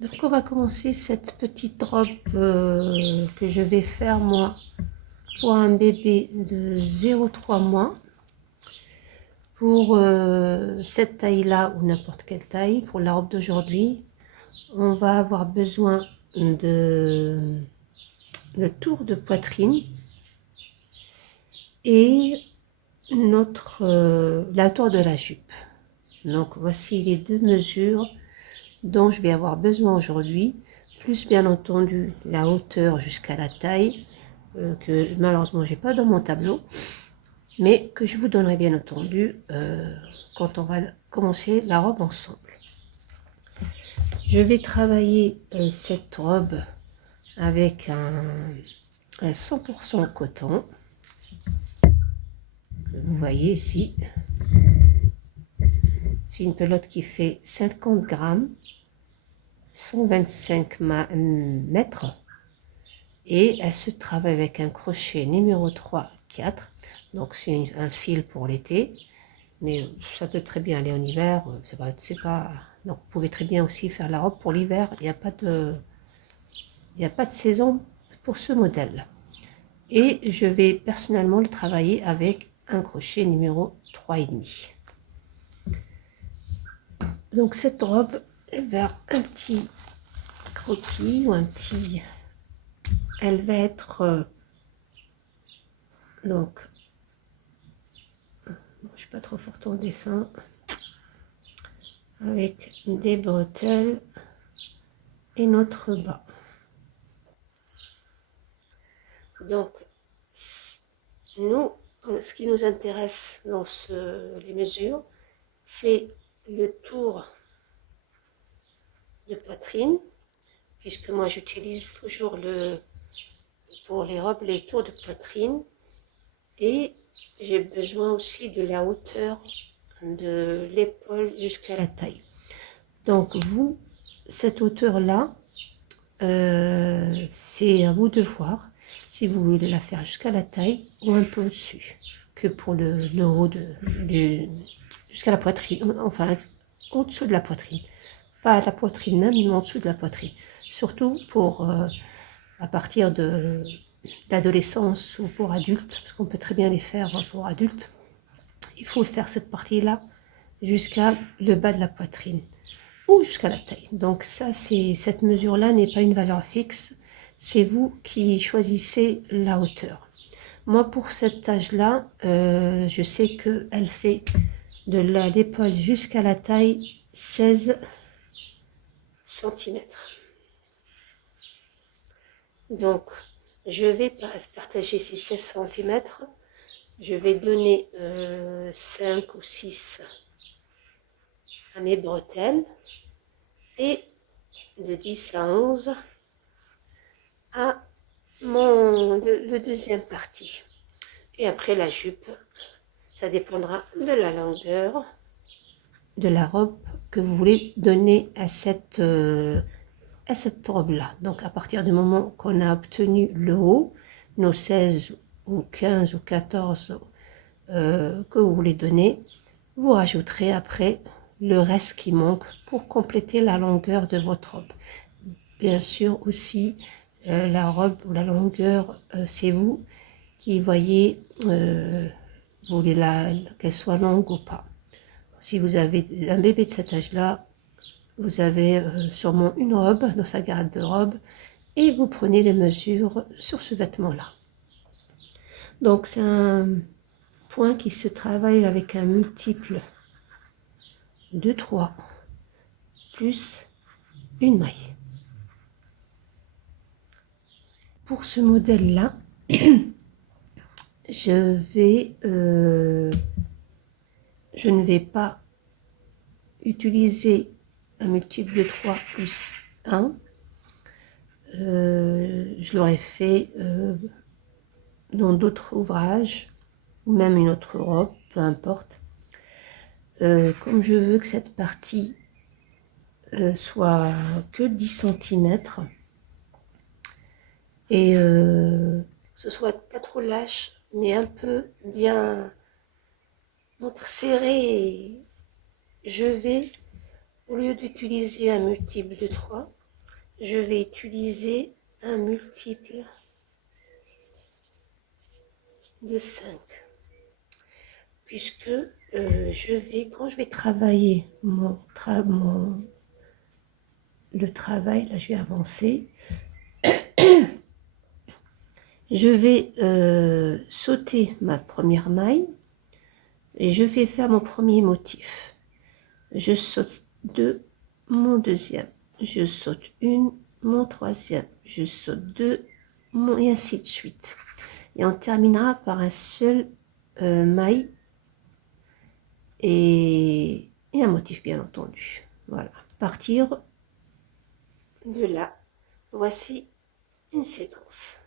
Donc on va commencer cette petite robe que je vais faire moi pour un bébé de 0,3 mois. Pour cette taille-là ou n'importe quelle taille, pour la robe d'aujourd'hui, on va avoir besoin de le tour de poitrine et la hauteur de la jupe. Donc voici les deux mesures dont je vais avoir besoin aujourd'hui, plus bien entendu la hauteur jusqu'à la taille, que malheureusement j'ai pas dans mon tableau, mais que je vous donnerai bien entendu quand on va commencer la robe ensemble. Je vais travailler cette robe avec un 100% coton, que vous voyez ici. C'est une pelote qui fait 50 grammes, 125 mètres, et elle se travaille avec un crochet numéro 3, 4. Donc c'est un fil pour l'été, mais ça peut très bien aller en hiver. Donc vous pouvez très bien aussi faire la robe pour l'hiver. Il n'y a pas de saison pour ce modèle. Et je vais personnellement le travailler avec un crochet numéro 3,5. Donc cette robe, vers un petit croquis ou un petit... Elle va être... donc, je suis pas trop forte en dessin. Avec des bretelles et notre bas. Donc, nous, ce qui nous intéresse dans les mesures, c'est le tour de poitrine, puisque moi j'utilise toujours pour les robes les tours de poitrine, et j'ai besoin aussi de la hauteur de l'épaule jusqu'à la taille. Donc vous, cette hauteur-là, c'est à vous de voir si vous voulez la faire jusqu'à la taille ou un peu au-dessus, que pour le haut jusqu'à la poitrine, enfin au-dessous de la poitrine. Pas à la poitrine même, mais en dessous de la poitrine. Surtout pour à partir d'adolescence ou pour adultes, parce qu'on peut très bien les faire pour adultes. Il faut faire cette partie-là jusqu'à le bas de la poitrine ou jusqu'à la taille. Donc ça, cette mesure-là n'est pas une valeur fixe, c'est vous qui choisissez la hauteur. Moi, pour cet âge-là, je sais qu'elle fait de l'épaule jusqu'à la taille 16 cm. Donc, je vais partager ces 16 cm. Je vais donner 5 ou 6 à mes bretelles et de 10 à 11 à le deuxième partie. Et après la jupe, ça dépendra de la longueur de la robe que vous voulez donner à cette robe-là. Donc à partir du moment qu'on a obtenu le haut, nos 16 ou 15 ou 14 que vous voulez donner, vous rajouterez après le reste qui manque pour compléter la longueur de votre robe. Bien sûr aussi, la robe ou la longueur, c'est vous qui voyez, vous voulez qu'elle soit longue ou pas. Si vous avez un bébé de cet âge-là, vous avez sûrement une robe dans sa garde-robe et vous prenez les mesures sur ce vêtement-là. Donc c'est un point qui se travaille avec un multiple de 3 plus une maille. Pour ce modèle-là, je ne vais pas utiliser un multiple de 3 plus 1. Je l'aurais fait dans d'autres ouvrages ou même une autre robe, peu importe. Comme je veux que cette partie soit que 10 cm et ce soit pas trop lâche mais un peu bien serré, je vais, au lieu d'utiliser un multiple de 3, je vais utiliser un multiple de 5. Puisque quand je vais travailler le travail, là je vais avancer, je vais sauter ma première maille et je vais faire mon premier motif. Je saute 2, mon deuxième, je saute 1, mon troisième, je saute 2, et ainsi de suite. Et on terminera par un seul maille et un motif bien entendu. Voilà, partir de là, voici une séquence.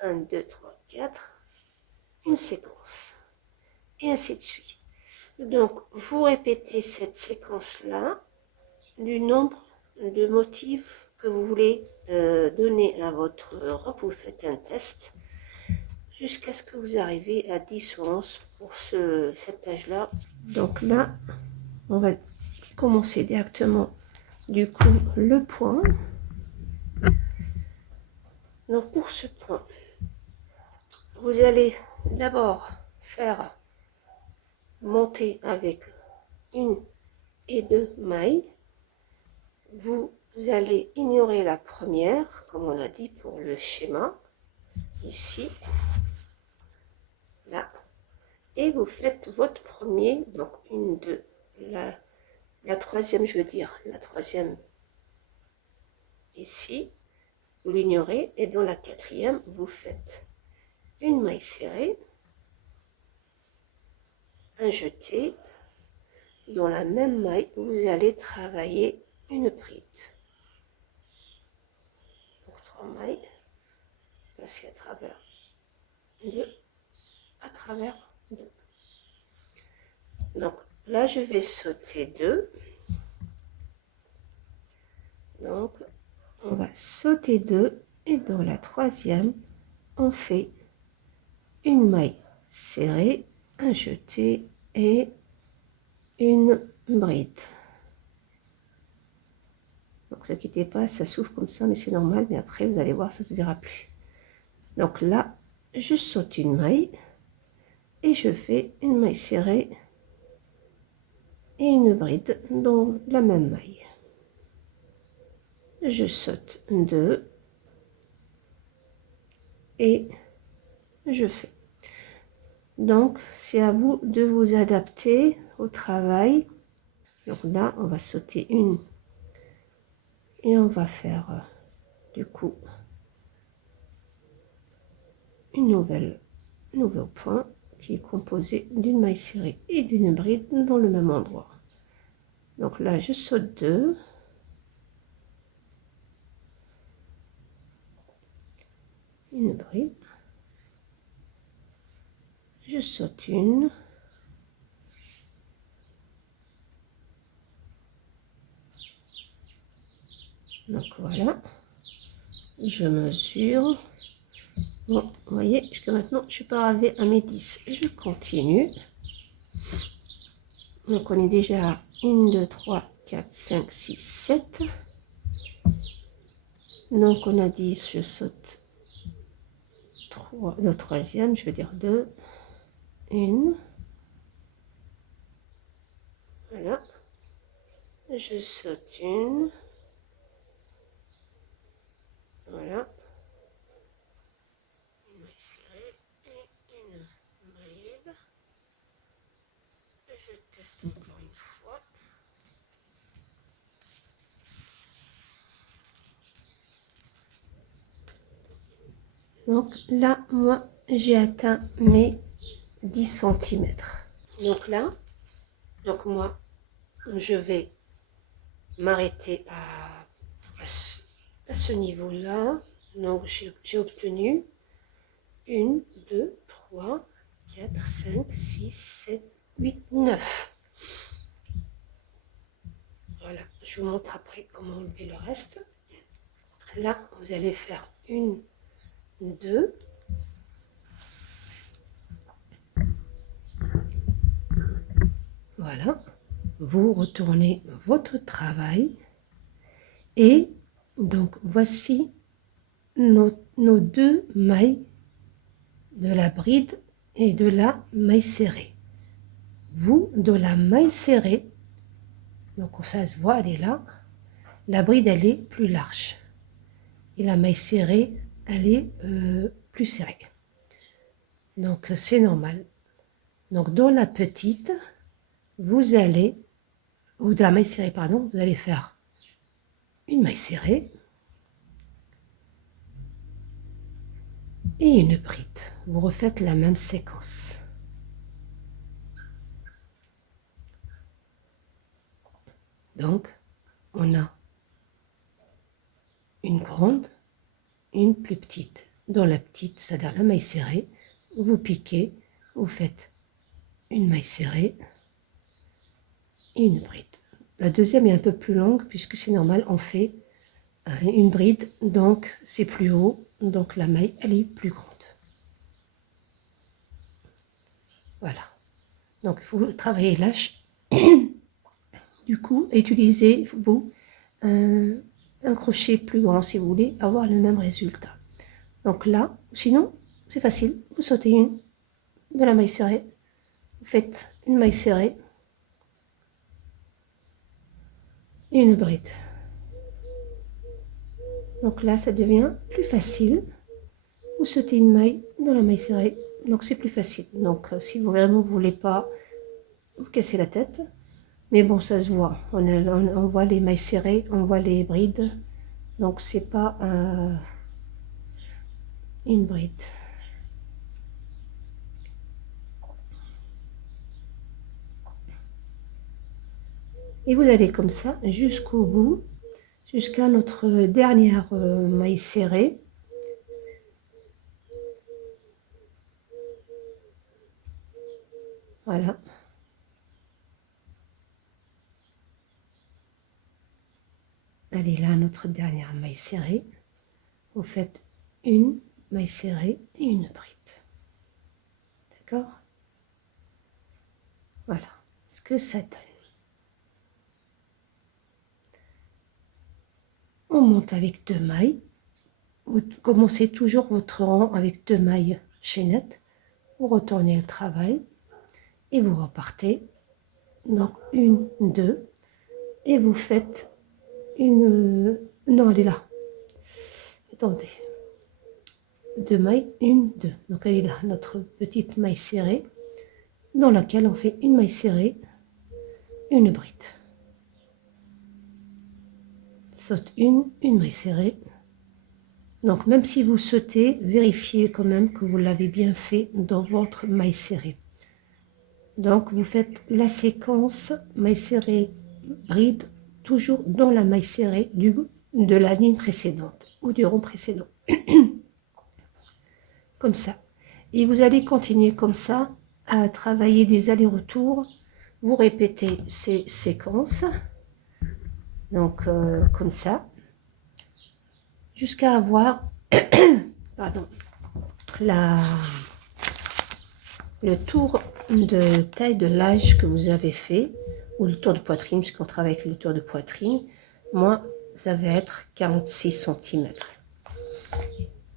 1, 2, 3, 4, une séquence. Et ainsi de suite. Donc, vous répétez cette séquence-là du nombre de motifs que vous voulez donner à votre robe. Vous faites un test jusqu'à ce que vous arrivez à 10 ou 11 pour cet âge-là. Donc là, on va commencer directement du coup le point. Donc pour ce point, vous allez d'abord faire monter avec 1 et 2 mailles. Vous allez ignorer la première, comme on l'a dit pour le schéma, ici, là, et vous faites votre premier, donc 1, 2, la troisième, je veux dire, la troisième ici, vous l'ignorez, et dans la quatrième, vous faites une maille serrée, un jeté, dans la même maille, vous allez travailler une bride. Pour 3 mailles, passer à travers 2, à travers 2. Donc là, je vais sauter 2. Donc, on va sauter 2 et dans la troisième, on fait une maille serrée, un jeté et une bride. Donc, ne vous inquiétez pas, ça s'ouvre comme ça, mais c'est normal. Mais après, vous allez voir, ça ne se verra plus. Donc là, je saute une maille et je fais une maille serrée et une bride dans la même maille. Je saute 2 et je fais. Donc, c'est à vous de vous adapter au travail. Donc là, on va sauter une et on va faire du coup une nouveau point qui est composé d'une maille serrée et d'une bride dans le même endroit. Donc là, je saute 2. Une bride. Je saute une. Donc voilà. Je mesure. Bon, vous voyez, jusqu'à maintenant, je suis pas arrivée à mes 10. Je continue. Donc on est déjà à 1, 2, 3, 4, 5, 6, 7. Donc on a 10, je saute 3, le troisième, je veux dire 2, 1. Voilà. Je saute une. Voilà. Une maille serrée et une bride. Je teste encore une fois. Donc là, moi, j'ai atteint mes 10 cm. Donc là, moi, je vais m'arrêter à ce niveau-là. Donc j'ai obtenu 1, 2, 3, 4, 5, 6, 7, 8, 9. Voilà, je vous montre après comment enlever le reste. Là, vous allez faire 1, 2. Voilà, vous retournez votre travail Et donc voici nos deux mailles de la bride et de la maille serrée. Vous, de la maille serrée, donc ça se voit, elle est là, la bride elle est plus large et la maille serrée elle est plus serrée. Donc c'est normal. Donc dans la petite, vous allez, ou de la maille serrée pardon, vous allez faire une maille serrée et une bride. Vous refaites la même séquence. Donc on a une grande, une plus petite. Dans la petite, c'est-à-dire la maille serrée, vous piquez, vous faites une maille serrée et une bride. La deuxième est un peu plus longue puisque c'est normal, on fait une bride, donc c'est plus haut, donc la maille elle est plus grande. Voilà. Donc il faut travailler lâche. Du coup, utilisez-vous un crochet plus grand si vous voulez avoir le même résultat. Donc là, sinon, c'est facile. Vous sautez une de la maille serrée, vous faites une maille serrée et une bride. Donc là, ça devient plus facile. Vous sautez une maille dans la maille serrée, donc c'est plus facile. Donc si vous vraiment voulez pas vous casser la tête, mais bon, ça se voit. On voit les mailles serrées, on voit les brides, donc c'est pas une bride. Et vous allez comme ça jusqu'au bout, jusqu'à notre dernière maille serrée. Voilà. Elle est là, notre dernière maille serrée. Vous faites une maille serrée et une bride. D'accord? Voilà ce que ça donne. On monte avec 2 mailles. Vous commencez toujours votre rang avec 2 mailles chaînettes. Vous retournez le travail et vous repartez. Donc 1, 2 et vous faites une... Non, elle est là. Attendez. 2 mailles, 1, 2. Donc elle est là, notre petite maille serrée dans laquelle on fait une maille serrée, une bride. Saute une maille serrée. Donc même si vous sautez, vérifiez quand même que vous l'avez bien fait dans votre maille serrée. Donc vous faites la séquence maille serrée, bride, toujours dans la maille serrée de la ligne précédente ou du rond précédent. Comme ça. Et vous allez continuer comme ça à travailler des allers-retours. Vous répétez ces séquences. Donc comme ça. Jusqu'à avoir pardon, le tour de taille de l'âge que vous avez fait, ou le tour de poitrine, puisqu'on travaille avec le tour de poitrine. Moi, ça va être 46 cm.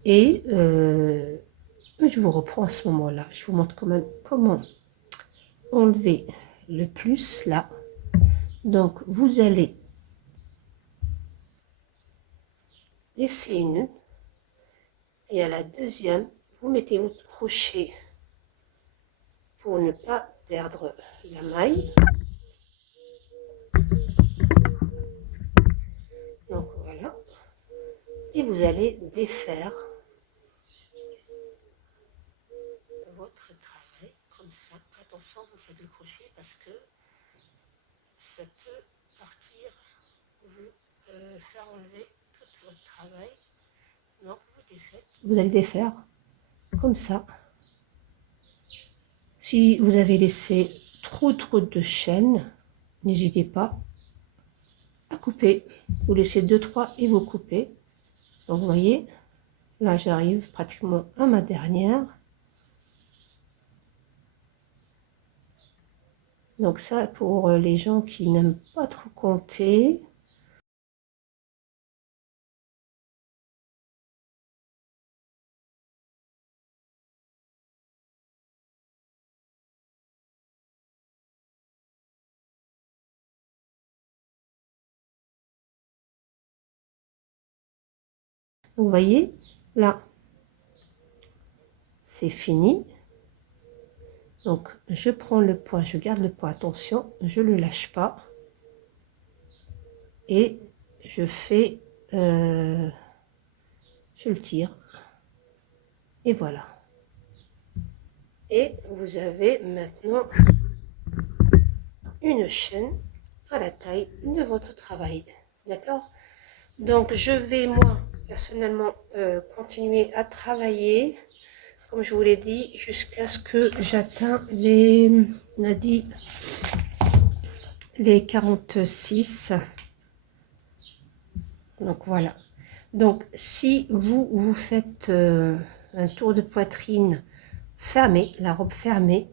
Et je vous reprends à ce moment-là. Je vous montre quand même comment enlever le plus là. Donc, vous allez laisser une. Et à la deuxième, vous mettez votre crochet pour ne pas perdre la maille. Donc voilà. Et vous allez défaire votre travail comme ça. Attention, vous faites le crochet parce que ça peut partir, vous faire enlever tout votre travail. Donc vous allez défaire comme ça. Si vous avez laissé trop de chaînes, n'hésitez pas à couper. Vous laissez 2-3 et vous coupez. Donc vous voyez, là j'arrive pratiquement à ma dernière. Donc ça, pour les gens qui n'aiment pas trop compter, Vous voyez, là, c'est fini. Donc, je prends le point, je garde le point, attention, je ne le lâche pas. Et je fais, je le tire. Et voilà. Et vous avez maintenant une chaîne à la taille de votre travail. D'accord? Donc, je vais, moi, personnellement, continuer à travailler, comme je vous l'ai dit, jusqu'à ce que j'atteins les, on a dit, les 46. Donc, voilà. Donc, si vous faites un tour de poitrine fermé, la robe fermée,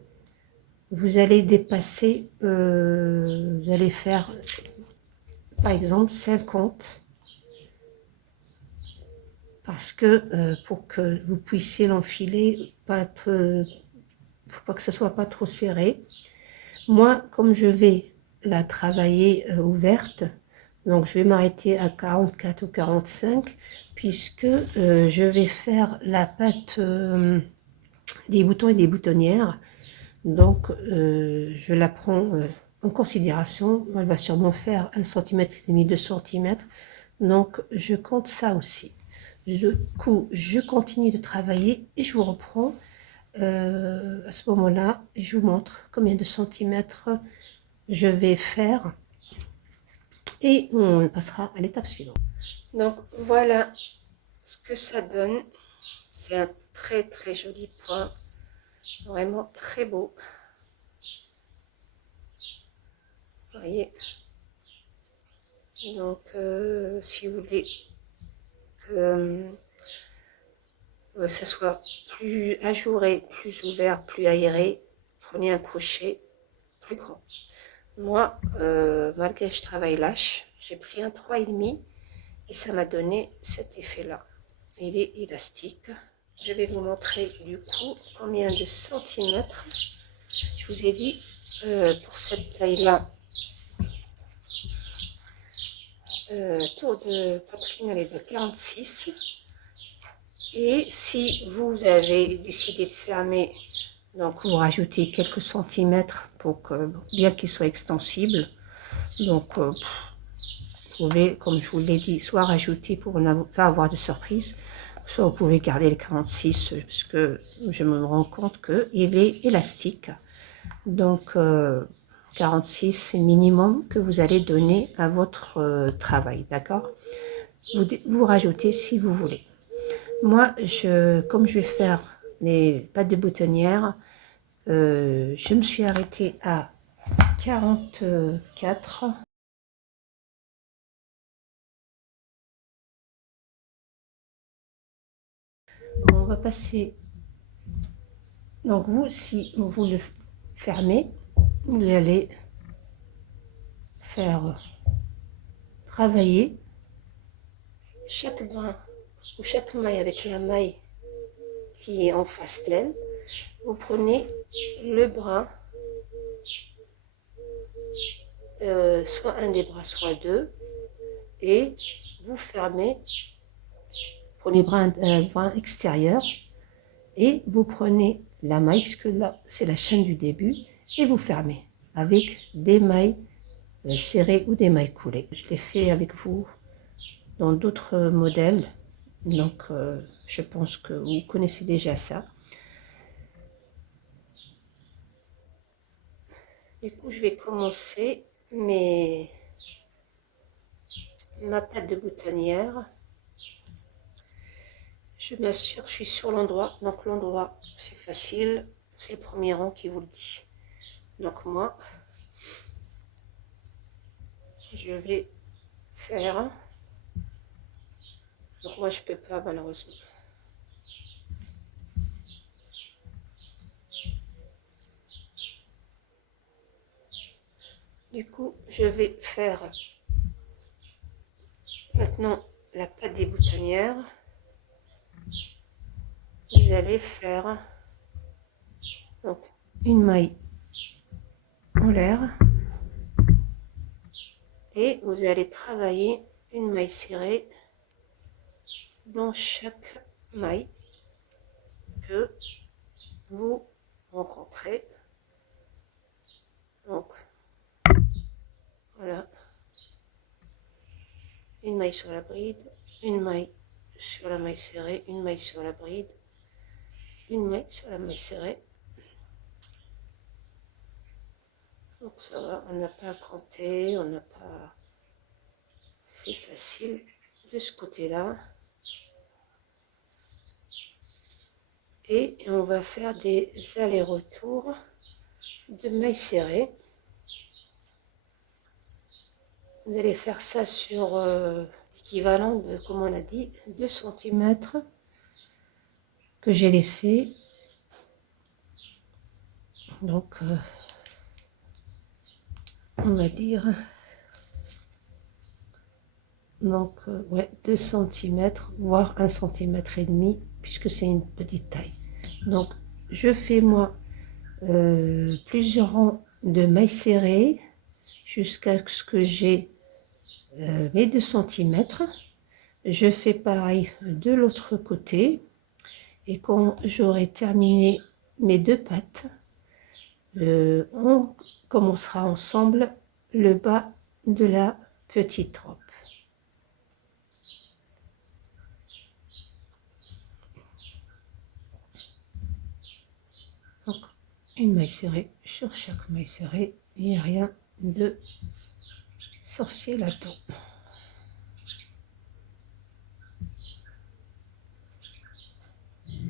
vous allez dépasser, vous allez faire, par exemple, 50. Parce que pour que vous puissiez l'enfiler, faut pas que ça soit pas trop serré. Moi, comme je vais la travailler ouverte, donc je vais m'arrêter à 44 ou 45, puisque je vais faire la pâte des boutons et des boutonnières. Donc je la prends en considération. Elle va sûrement faire 1,5 cm, 2 cm. Donc je compte ça aussi. Du coup, je continue de travailler et je vous reprends à ce moment-là. Je vous montre combien de centimètres je vais faire et on passera à l'étape suivante. Donc voilà ce que ça donne. C'est un très très joli point, vraiment très beau. Vous voyez. Donc si vous voulez que ça soit plus ajouré, plus ouvert, plus aéré, prenez un crochet plus grand. Moi, malgré que je travaille lâche, j'ai pris un 3,5 et ça m'a donné cet effet-là. Il est élastique. Je vais vous montrer du coup combien de centimètres. Je vous ai dit, pour cette taille-là, tour de poitrine, elle est de 46. Et si vous avez décidé de fermer, donc vous rajoutez quelques centimètres pour que, bien qu'il soit extensible. Donc vous pouvez, comme je vous l'ai dit, soit rajouter pour ne pas avoir de surprise, soit vous pouvez garder le 46 parce que je me rends compte qu'il est élastique. Donc 46 c'est le minimum que vous allez donner à votre travail, d'accord? Vous rajoutez si vous voulez. Moi, comme je vais faire les pattes de boutonnière, je me suis arrêtée à 44. On va passer. Donc vous, si vous le fermez, vous allez faire travailler chaque brin ou chaque maille avec la maille qui est en face d'elle. Vous prenez le brin, soit un des bras, soit deux, et vous fermez. Prenez le brin extérieur et vous prenez la maille, puisque là c'est la chaîne du début, et vous fermez avec des mailles serrées ou des mailles coulées. Je l'ai fait avec vous dans d'autres modèles, donc je pense que vous connaissez déjà ça. Du coup, je vais commencer ma pâte de boutonnière. Je m'assure, je suis sur l'endroit. Donc l'endroit, c'est facile. C'est le premier rang qui vous le dit. Donc moi, je vais faire. Donc moi, je peux pas malheureusement. Du coup, je vais faire maintenant la pâte des boutonnières. Vous allez faire donc une maille en l'air et vous allez travailler une maille serrée dans chaque maille que vous rencontrez. Donc voilà, une maille sur la bride, une maille sur la maille serrée, une maille sur la bride, une maille sur la maille serrée. Donc ça va, on n'a pas à compter, on n'a pas... C'est facile de ce côté-là. Et on va faire des allers-retours de mailles serrées. Vous allez faire ça sur l'équivalent de, comme on a dit, 2 cm que j'ai laissé. Donc, on va dire, donc, ouais, 2 cm, voire 1 cm et demi, puisque c'est une petite taille. Donc, je fais moi plusieurs rangs de mailles serrées jusqu'à ce que j'ai mes 2 cm. Je fais pareil de l'autre côté. Et quand j'aurai terminé mes 2 pattes, on commencera ensemble le bas de la petite robe. Donc, une maille serrée sur chaque maille serrée, il n'y a rien de sorcier là-dedans.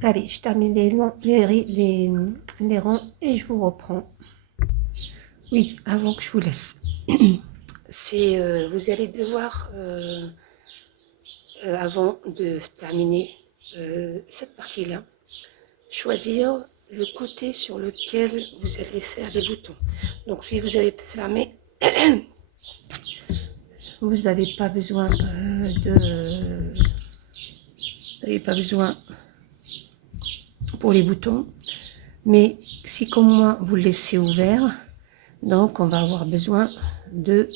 Allez, je termine les rangs et je vous reprends. Oui, avant que je vous laisse, vous allez devoir, avant de terminer cette partie-là, choisir le côté sur lequel vous allez faire des boutons. Donc si vous avez fermé, vous n'avez pas besoin pour les boutons, mais si comme moi vous le laissez ouvert, donc on va avoir besoin de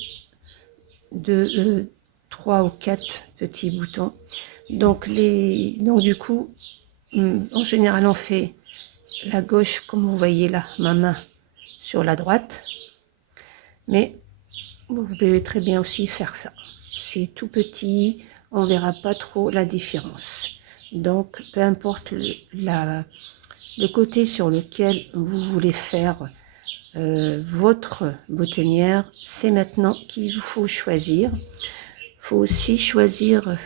3 ou 4 petits boutons. Donc du coup, en général on fait la gauche comme vous voyez là, ma main sur la droite, mais vous pouvez très bien aussi faire ça. C'est tout petit, on verra pas trop la différence. Donc peu importe le côté sur lequel vous voulez faire votre boutonnière, c'est maintenant qu'il faut choisir. Il faut aussi choisir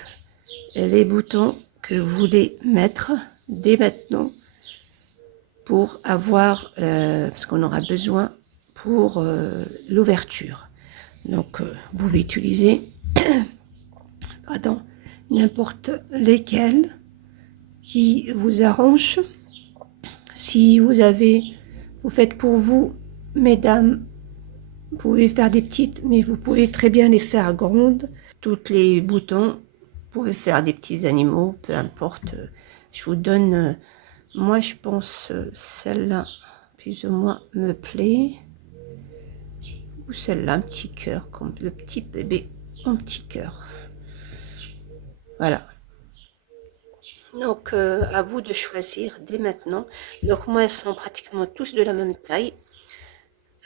les boutons que vous voulez mettre dès maintenant pour avoir, parce qu'on aura besoin pour l'ouverture. Donc vous pouvez utiliser pardon, n'importe lesquels qui vous arrangent. Si vous faites pour vous, mesdames, vous pouvez faire des petites, mais vous pouvez très bien les faire grandes. Toutes les boutons, vous pouvez faire des petits animaux, peu importe. Je vous donne, moi je pense celle-là, plus ou moins me plaît. Ou celle-là, un petit cœur, comme le petit bébé en petit cœur. Voilà. Donc, à vous de choisir dès maintenant. Donc, moi, elles sont pratiquement tous de la même taille.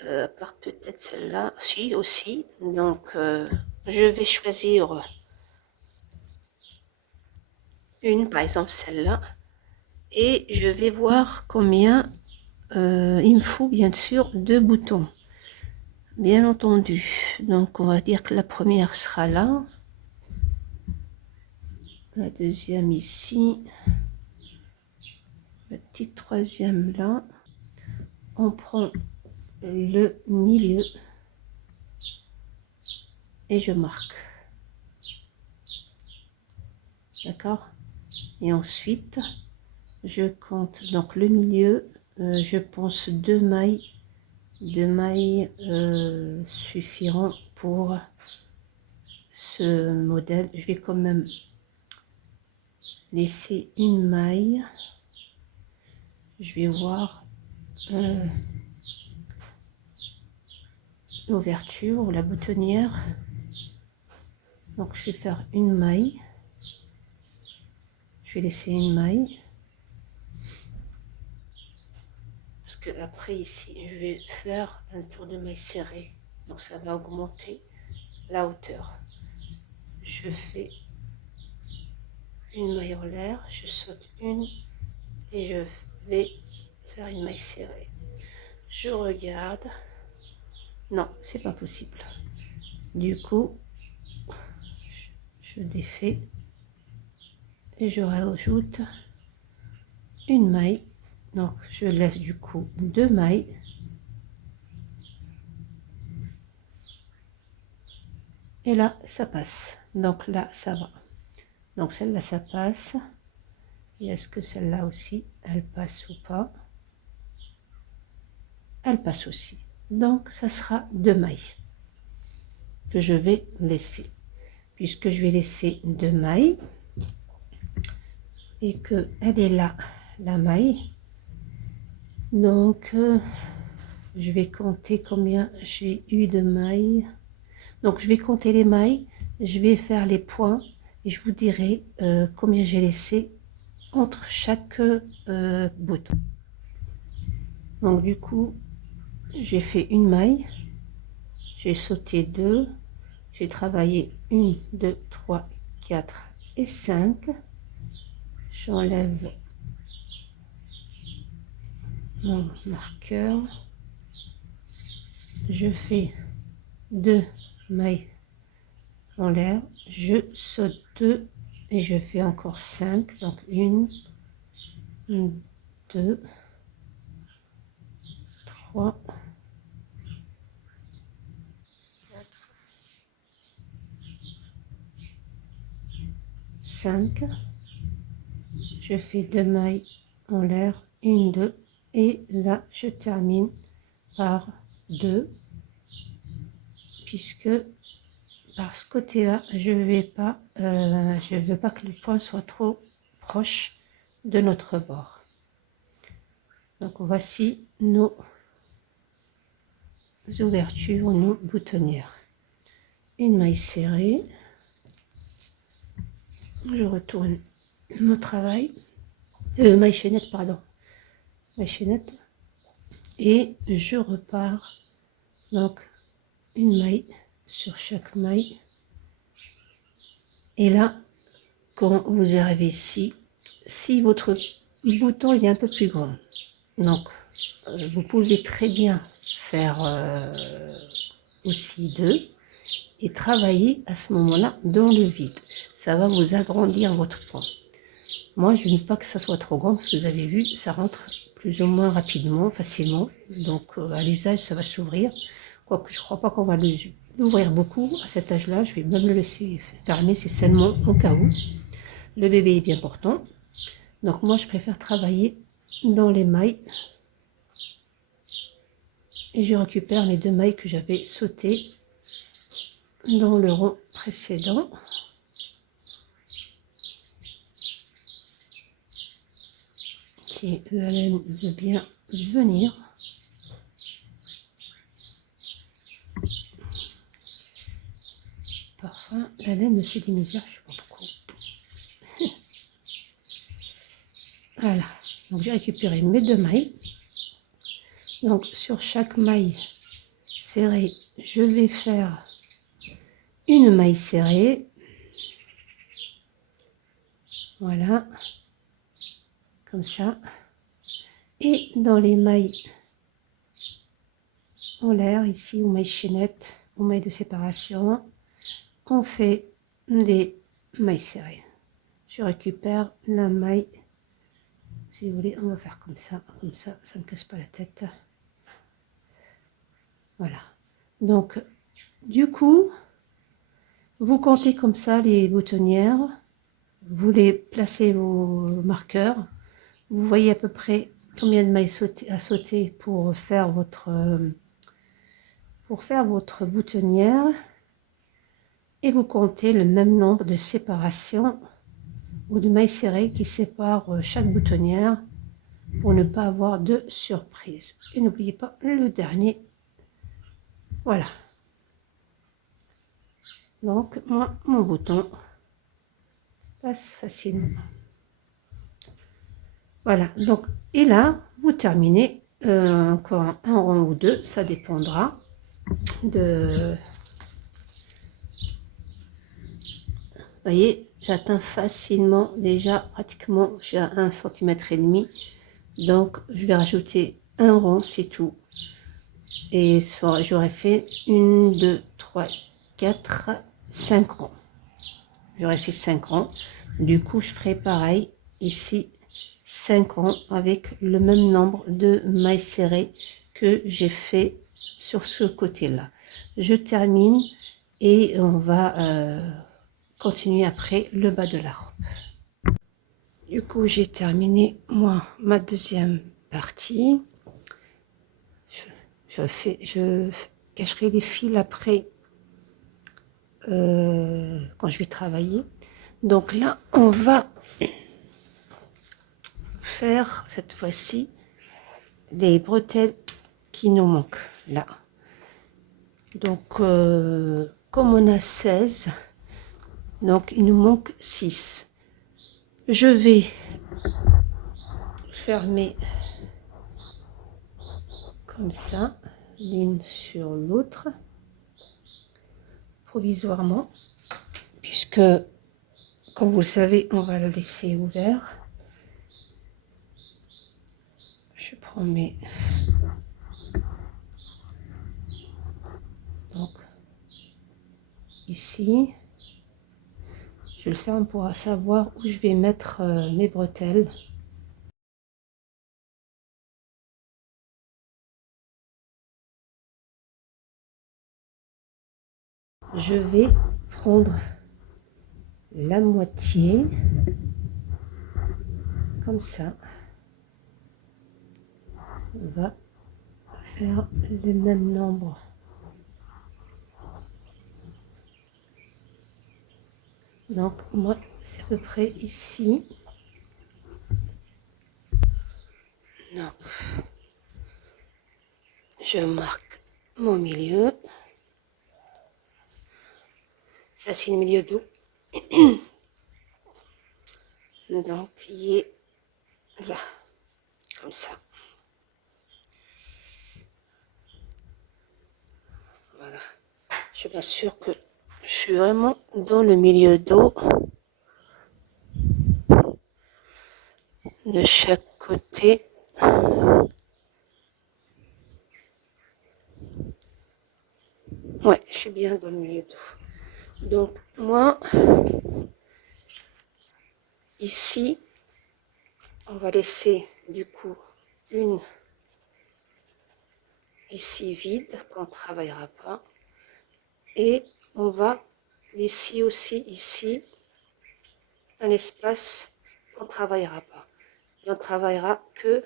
À part peut-être celle-là, si, aussi. Donc, je vais choisir une, par exemple celle-là. Et je vais voir combien il me faut, bien sûr, 2 boutons. Bien entendu. Donc, on va dire que la première sera là. La deuxième ici. La petite troisième là. On prend le milieu et je marque. D'accord? Et ensuite, je compte donc le milieu. Je pense 2 mailles. 2 mailles suffiront pour ce modèle. Je vais quand même laisser une maille. Je vais voir l'ouverture ou la boutonnière. Donc je vais faire une maille. je vais laisser une maille. Parce que après ici, je vais faire un tour de maille serré. Donc ça va augmenter la hauteur. Je fais une maille en l'air, je saute une et je vais faire une maille serrée. Je regarde. Non, c'est pas possible. Du coup, je défais et je rajoute une maille. Donc je laisse du coup 2 mailles. Et là, ça passe. Donc là, ça va. Donc celle-là, ça passe. Et est-ce que celle-là aussi, elle passe ou pas? Elle passe aussi. Donc ça sera 2 mailles que je vais laisser. Puisque je vais laisser 2 mailles et que elle est là, la maille. Donc je vais compter combien j'ai eu de mailles. Donc je vais compter les mailles, je vais faire les points et je vous dirai combien j'ai laissé entre chaque bouton. Donc du coup, j'ai fait une maille, j'ai sauté 2, j'ai travaillé 1, 2, 3, 4 et 5. J'enlève mon marqueur. Je fais 2 mailles en l'air, je saute 2 et je fais encore 5. Donc 1, 2, 3, 4, 5. Je fais 2 mailles en l'air, 1, 2, et là je termine par 2, puisque par ce côté là je veux pas que les points soient trop proches de notre bord. Donc voici nos ouvertures, nos boutonnières. Une maille serrée, je retourne mon travail, maille chaînette, pardon, maille chaînette, et je repars. Donc une maille sur chaque maille. Et là, quand vous arrivez ici, si votre bouton il est un peu plus grand, donc vous pouvez très bien faire aussi 2 et travailler à ce moment-là dans le vide. Ça va vous agrandir votre point. Moi, je ne veux pas que ça soit trop grand parce que vous avez vu, ça rentre plus ou moins rapidement, facilement. Donc à l'usage, ça va s'ouvrir. Quoique je ne crois pas qu'on va l'ouvrir beaucoup à cet âge-là. Je vais même le laisser fermer, c'est seulement au cas où. Le bébé est bien portant. Donc moi, je préfère travailler dans les mailles. Et je récupère les 2 mailles que j'avais sautées dans le rond précédent. Si la laine veut bien venir. Parfois, la laine me fait des misères, je ne sais pas pourquoi. Voilà, donc j'ai récupéré mes 2 mailles. Donc sur chaque maille serrée, je vais faire une maille serrée. Voilà, comme ça. Et dans les mailles en l'air, ici, aux mailles chaînettes, aux mailles de séparation, on fait des mailles serrées. Je récupère la maille. Si vous voulez, on va faire comme ça ne me casse pas la tête. Voilà. Donc, du coup, vous comptez comme ça les boutonnières, vous les placez vos marqueurs, vous voyez à peu près combien de mailles à sauter pour faire votre boutonnière, et vous comptez le même nombre de séparations ou de mailles serrées qui séparent chaque boutonnière pour ne pas avoir de surprise. Et n'oubliez pas le dernier. Voilà. Donc, moi, mon bouton passe facilement. Voilà, donc, et là, vous terminez encore un rond ou deux, ça dépendra de... Vous voyez, j'atteins facilement déjà, pratiquement, j'ai 1,5 cm. Donc, je vais rajouter un rond, c'est tout. Et j'aurais fait 1, 2, 3, 4, 5 rangs. J'aurais fait 5 rangs. Du coup, je ferai pareil ici, 5 rangs avec le même nombre de mailles serrées que j'ai fait sur ce côté-là. Je termine et on va continuer après le bas de la robe. Du coup, j'ai terminé moi ma deuxième partie. Je cacherai les fils après quand je vais travailler. Donc là, on va faire cette fois-ci les bretelles qui nous manquent là. Donc, comme on a 16, donc il nous manque 6. Je vais fermer comme ça, l'une sur l'autre, provisoirement, puisque, comme vous le savez, on va le laisser ouvert. Je prends mes... Donc, ici, je le ferme pour savoir où je vais mettre mes bretelles. Je vais prendre la moitié, comme ça. On va faire le même nombre. Donc, moi, c'est à peu près ici. Donc, je marque mon milieu. Ça, c'est le milieu d'eau. Donc, il est là, comme ça. Voilà. Je m'assure que je suis vraiment dans le milieu d'eau de chaque côté. Ouais, je suis bien dans le milieu d'eau. Donc, moi, ici, on va laisser du coup une ici vide qu'on ne travaillera pas. Et on va laisser aussi ici un espace qu'on ne travaillera pas. Et on travaillera que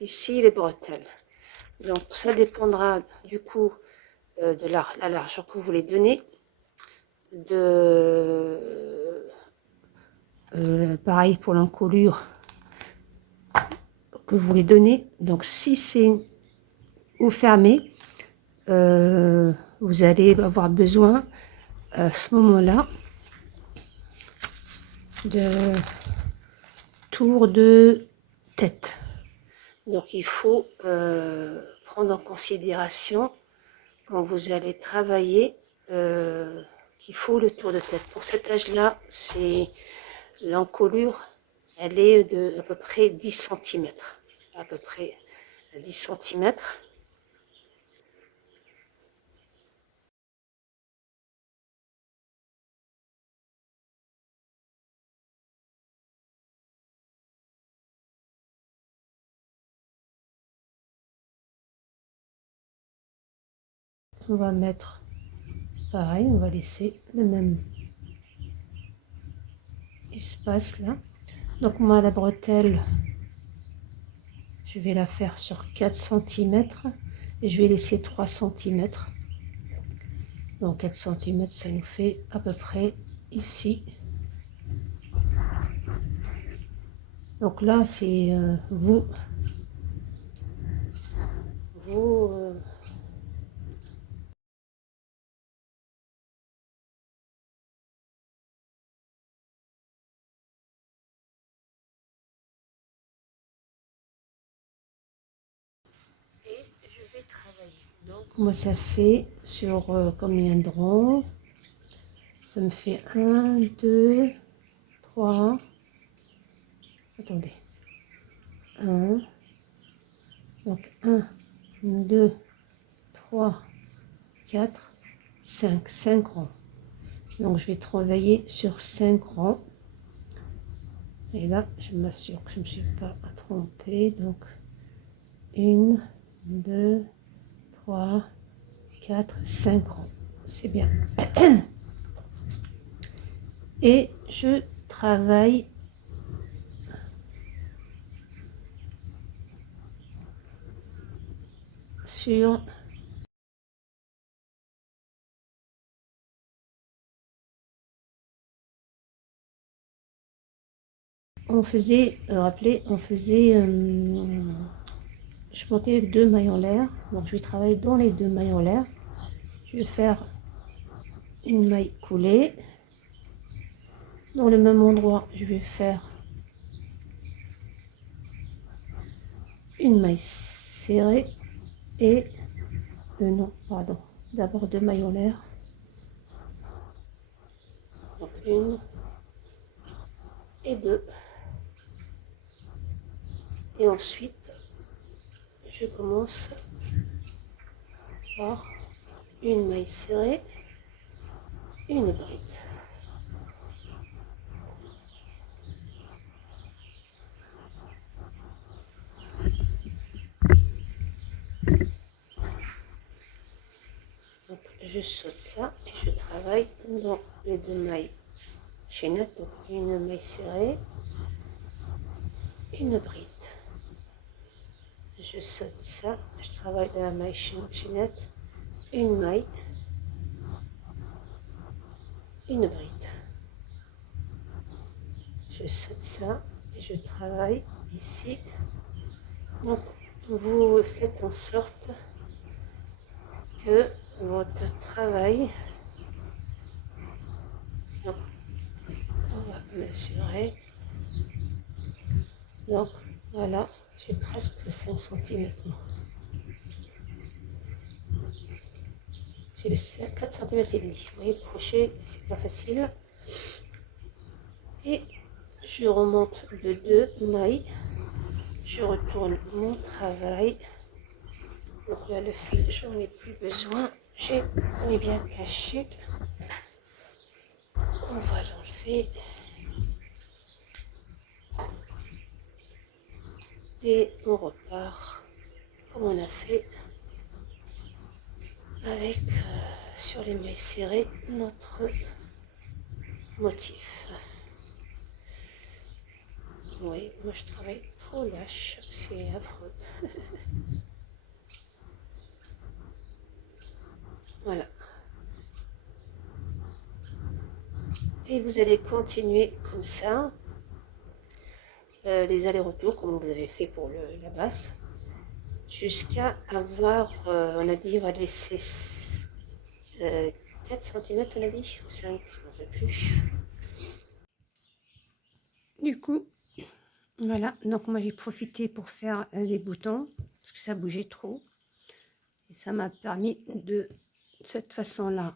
ici les bretelles. Donc ça dépendra du coup de la largeur que vous voulez donner. Pareil pour l'encolure que vous voulez donner. Donc si c'est ou fermé, vous allez avoir besoin à ce moment-là de tour de tête. Donc il faut prendre en considération quand vous allez travailler qu'il faut le tour de tête. Pour cet âge-là, c'est l'encolure, elle est de à peu près 10 cm. À peu près 10 cm. On va mettre pareil, on va laisser le même espace là. Donc moi la bretelle, je vais la faire sur 4 cm et je vais laisser 3 cm. Donc 4 cm, ça nous fait à peu près ici. Donc là, c'est vous moi ça fait sur combien de rangs? Ça me fait 1, 2, 3, attendez, 1, donc 1, 2, 3, 4, 5 rangs. Donc je vais travailler sur 5 rangs. Et là, je m'assure que je ne me suis pas trompée. Donc 1, 2, 3, 4, 5 rangs. C'est bien. Et je travaille sur on faisait, rappelez, on faisait je montais avec 2 mailles en l'air, donc je vais travailler dans les 2 mailles en l'air. Je vais faire une maille coulée. Dans le même endroit, je vais faire une maille serrée et non, pardon, d'abord 2 mailles en l'air. Donc 1 et 2. Et ensuite, je commence par une maille serrée, une bride. Donc je saute ça et je travaille dans les 2 mailles chaînettes, donc une maille serrée, une bride. Je saute ça, je travaille dans la maille chaînette, une maille, une bride. Je saute ça et je travaille ici. Donc vous faites en sorte que votre travail, donc on va mesurer, donc voilà, j'ai presque 5 cm. J'ai 4 cm et demi. Vous voyez, le crochet, c'est pas facile. Et je remonte de 2 mailles. Je retourne mon travail. Donc là, le fil, j'en ai plus besoin. On est bien caché. On va l'enlever. Et on repart comme on a fait avec sur les mailles serrées notre motif. Oui, moi je travaille trop lâche, c'est affreux. Voilà. Et vous allez continuer comme ça, les allers-retours comme vous avez fait pour la basse, jusqu'à avoir, on a dit, on va laisser 4 cm, on a dit, ou 5, je ne sais plus. Du coup, voilà, donc moi j'ai profité pour faire les boutons, parce que ça bougeait trop. Et ça m'a permis de cette façon-là,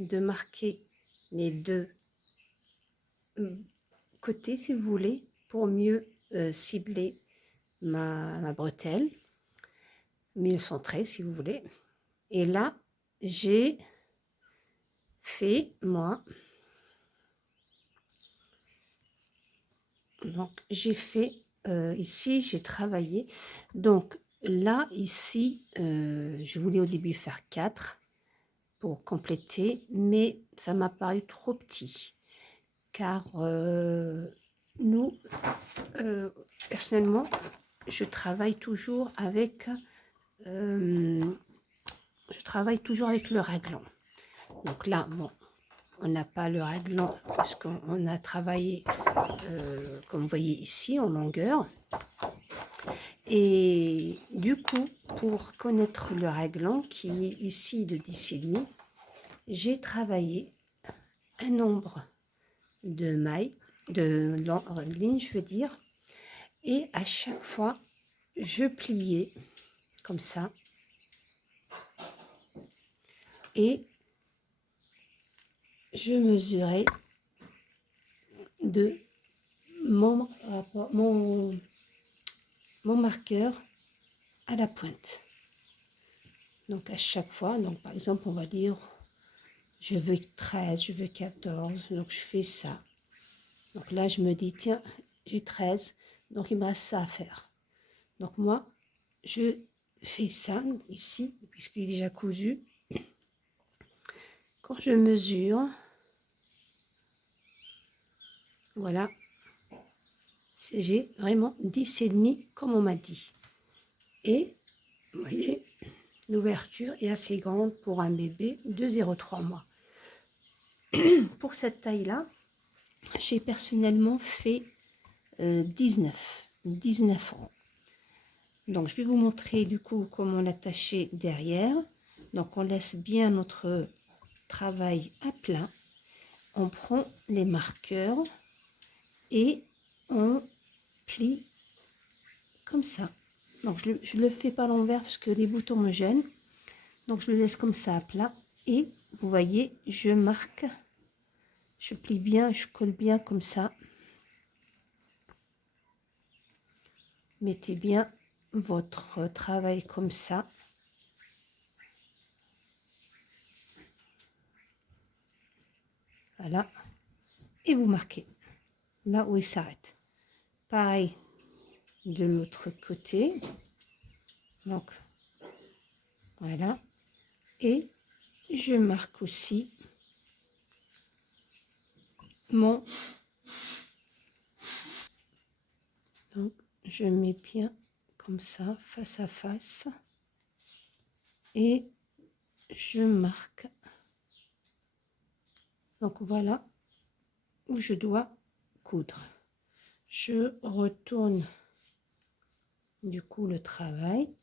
de marquer les 2 côtés, si vous voulez, pour mieux cibler ma bretelle, mieux centrer, si vous voulez. Et là, j'ai fait, moi, donc j'ai fait, ici, j'ai travaillé. Donc là, ici, je voulais au début faire 4 pour compléter, mais ça m'a paru trop petit. Car nous, personnellement, je travaille toujours avec le raglan. Donc là, bon, on n'a pas le raglan parce qu'on a travaillé, comme vous voyez ici, en longueur. Et du coup, pour connaître le raglan, qui est ici de 10,5, j'ai travaillé un nombre de mailles, de lignes, je veux dire, et à chaque fois, je pliais comme ça, et je mesurais de mon marqueur à la pointe. Donc à chaque fois, donc par exemple on va dire je veux 13, je veux 14, donc je fais ça. Donc là je me dis tiens j'ai 13, donc il me reste ça à faire. Donc moi je fais ça ici puisqu'il est déjà cousu. Quand je mesure, voilà, j'ai vraiment 10,5 comme on m'a dit. Et vous voyez, l'ouverture est assez grande pour un bébé de 0,3 mois. Pour cette taille-là, j'ai personnellement fait 19 rangs. Donc, je vais vous montrer du coup comment l'attacher derrière. Donc, on laisse bien notre travail à plat. On prend les marqueurs et on plie comme ça. Donc, je ne le fais pas à l'envers parce que les boutons me gênent. Donc, je le laisse comme ça à plat. Et vous voyez, je marque, je plie bien, je colle bien comme ça. Mettez bien votre travail comme ça. Voilà. Et vous marquez là où il s'arrête. Pareil de l'autre côté. Donc, voilà. Et je marque aussi mon... Donc, je mets bien comme ça, face à face. Et je marque. Donc, voilà où je dois coudre. Je retourne du coup le travail.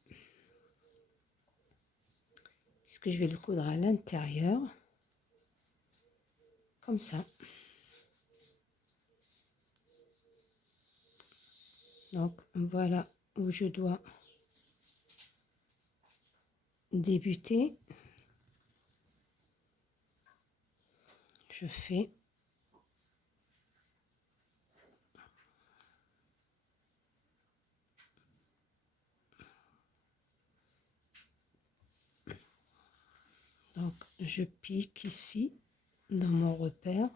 Puisque je vais le coudre à l'intérieur. Comme ça. Donc, voilà où je dois débuter. Je fais donc je pique ici dans mon repère.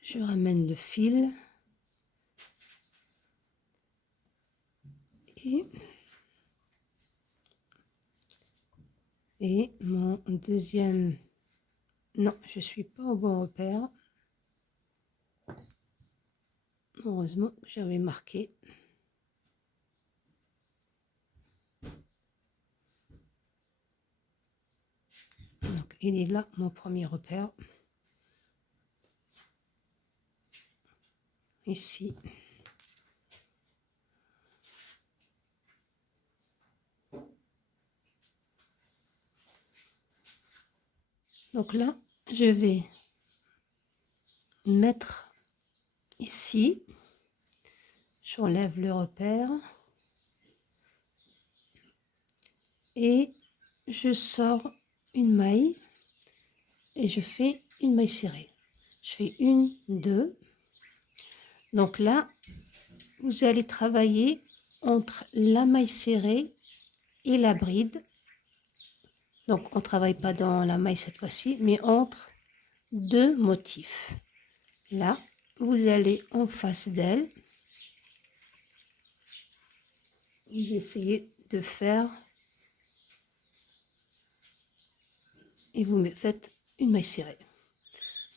Je ramène le fil et mon deuxième, non, je suis pas au bon repère. Heureusement, j'avais marqué. Donc, il est là, mon premier repère. Ici. Donc là, je vais mettre ici. J'enlève le repère. Et je sors une maille et je fais une maille serrée. Je fais une, deux. Donc là, vous allez travailler entre la maille serrée et la bride. Donc on ne travaille pas dans la maille cette fois-ci, mais entre deux motifs. Là, vous allez en face d'elle. Vous essayez de faire et vous faites une maille serrée.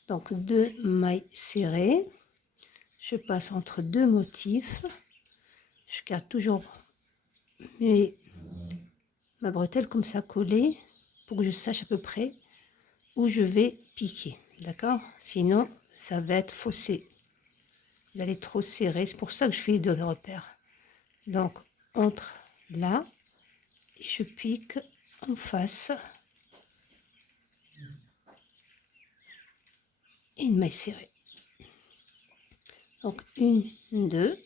Donc deux mailles serrées. Je passe entre deux motifs. Je garde toujours ma bretelle comme ça collée pour que je sache à peu près où je vais piquer. D'accord? Sinon, ça va être faussé. Vous allez trop serrer. C'est pour ça que je fais deux repères. Donc, entre là, et je pique en face. Et une maille serrée. Donc, une, deux.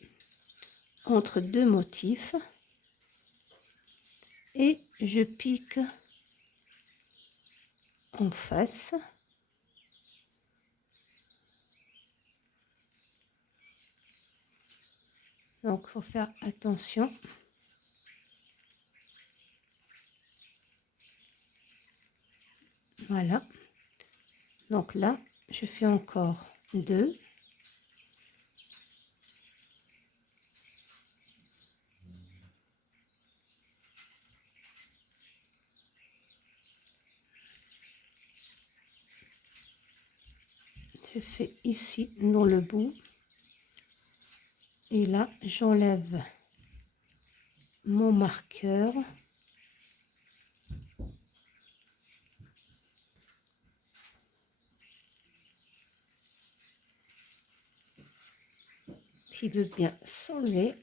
Entre deux motifs. et je pique en face. Donc, il faut faire attention. Voilà. Donc là, je fais encore 2. Je fais ici dans le bout. Et là, j'enlève mon marqueur. Qui veut bien s'enlever.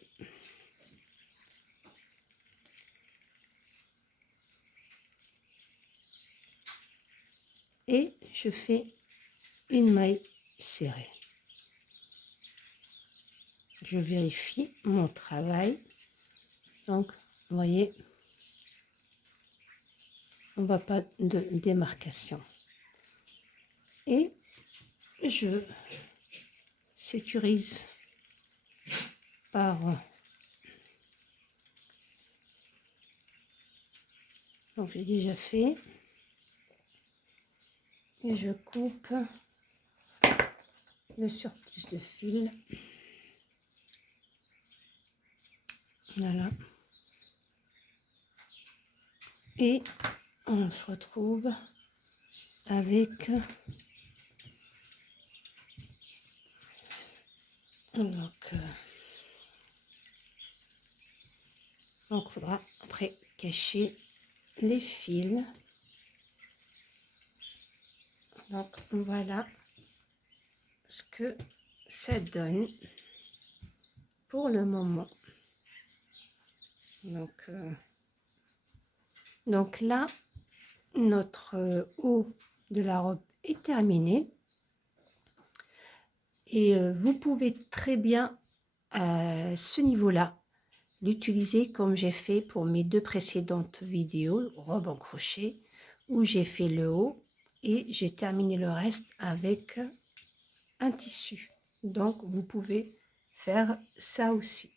Et je fais une maille serrée. Je vérifie mon travail. Donc, vous voyez, on ne voit pas de démarcation. Et je sécurise par... Donc, j'ai déjà fait. Et je coupe le surplus de fil. Voilà. Et on se retrouve avec donc il faudra après cacher les fils. Donc voilà ce que ça donne pour le moment. Donc là, notre haut de la robe est terminé. Et vous pouvez très bien à ce niveau-là l'utiliser comme j'ai fait pour mes 2 précédentes vidéos, robe en crochet, où j'ai fait le haut et j'ai terminé le reste avec un tissu. Donc vous pouvez faire ça aussi.